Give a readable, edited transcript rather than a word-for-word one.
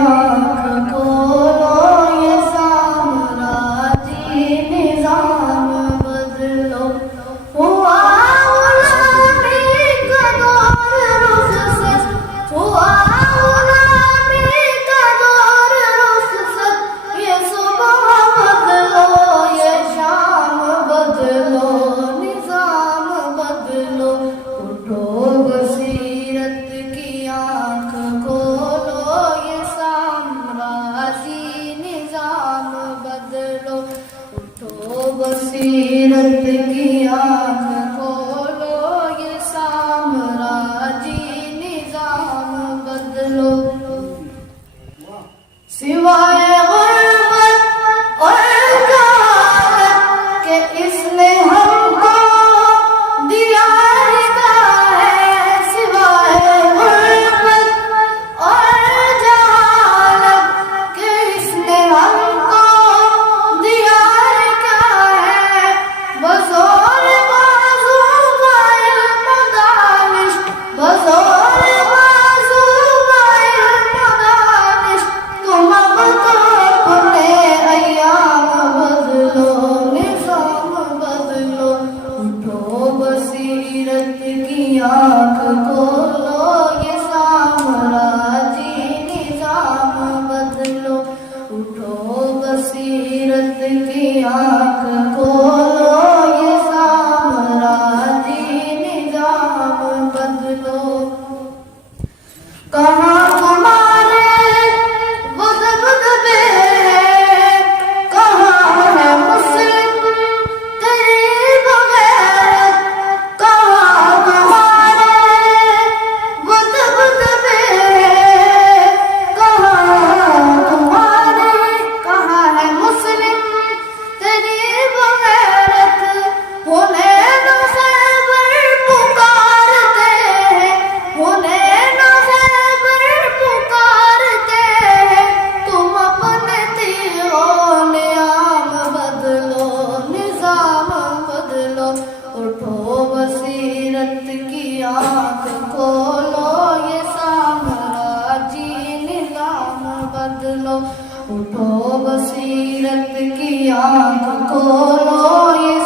آنکھ کھولو یہ سامراجی نظام بدلو ہوا غلامی کا دور رخصت ہوا غلامی کا دور رخصت یہ صبح بدلو یہ شام بدلو نظام بدلو اٹھو بصیرت کی آنکھ کھولو یہ سامراجی نظام بدلو اٹھو بصیرت کی آنکھ کھولو یہ سامراجی نظام بدلو سوائے غربت اور جہالت کہ اس نے ہم کو دیا رکھا ہے سوائے غربت اور جہالت کہ اس نے ہم کو دیا رکھا ہے بزور بازو کا علم دانش بزور بازو کا علم دانش تم اب تو اپنے ایام بدلو نظام بدلو اٹھو بصیرت کی آنکھ کھولو یہ سامراجی نظام بدلو اٹھو بصیرت کی آنکھ کھولو یہ سامراجی نظام بدلو کہاں تمہارے بدھ بدھے ہیں کہاں ہے مسلم تیری بغیرت کہاں تمہارے بدھ بدھے ہیں کہاں ہے مسلم تیری بغیرت انہیں نہ خیبر پکارتے ہیں انہیں نہ خیبر پکارتے ہیں تم اپنے تیروں نعام بدلو نظام بدلو اٹھو بصیرت کی آنکھ کھولو یہ سامراجی نظام بدلو اٹھو بصیرت کی آنکھ کھولو یہ